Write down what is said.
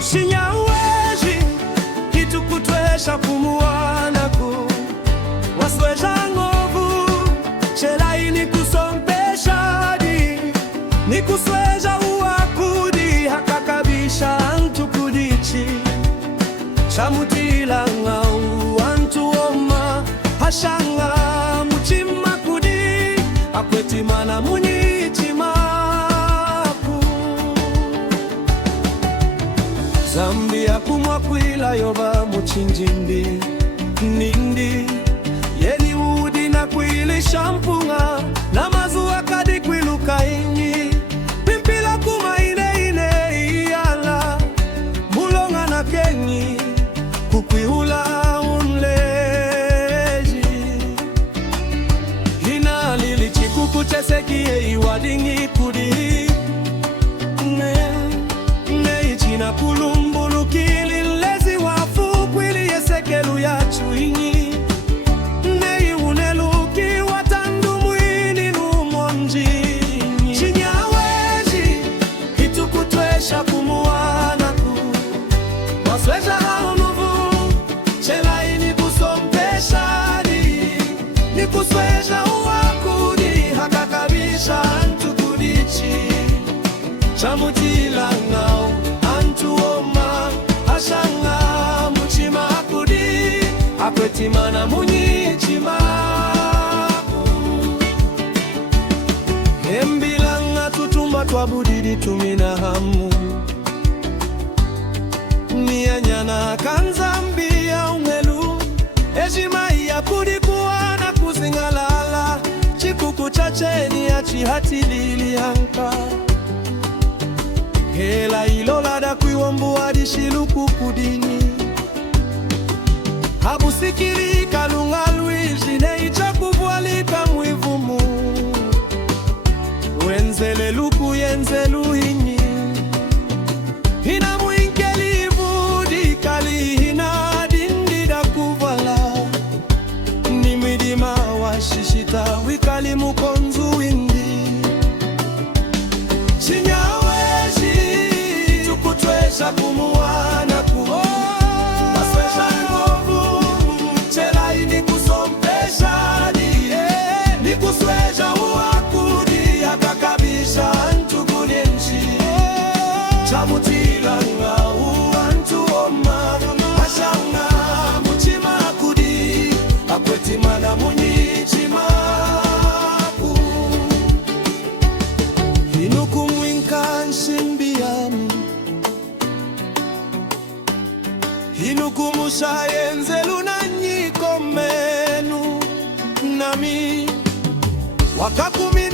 Sinyaweji kitu kutwesha kumuanaku wasweja ngovu chelaini kusompeshadi ni kusweja uwakudi hakakabisha antu kudichi chamutila ngau antu oma hashanga muchima kudi akwetimana munyichimaku Zambia kumwakwila yoba muchinjindi nindi yeni udi na kwili shampunga na mazuwa kadi kwiluka inyi pimpila kuma ine iyala mulonga na kenyi kukwihula unleji hina lili chikuku chesekie iwadingi kudi na kulumbulukili lezi wafu kwili yesekelu ya chuinyi nei uneluki watandu mwini numonjinyi Sinyaweji kitu kutwesha kumuanaku wasweja haunuvu chelaini kusompeshadi ni kusweja uwakudi hakakabisha antu kudichi chamutila ngau tuoma ashanga muchima kudi akwetimana munyichimaku embilanga tutumba twabudidi tumina hamu nianyana kanzambia umelu ejima iya kudi kuwana kuzingalala chikuku chacheni achihatilili hanka hela ilolada kuiwombu adishiluku kudini habusikiri kalunga luizi neicha kubwalika mwivumu wenzele luku yenzelu hinyi hina mwinkeli budi kali hina dindida kuvala ni midima wa shishita wikali mukonzu windi Kutwesha kumuanaku wasweja ngovu chelaini kusompeshadi ni kusweja uwakudi akakabisha antu kunyenchi chamutila ngau antu oma ashanga muchima kudi akwetimana munyichimaku inuku mwinkanshimbiamu inukumusha yenzelu na nyiko menu nami wakakumi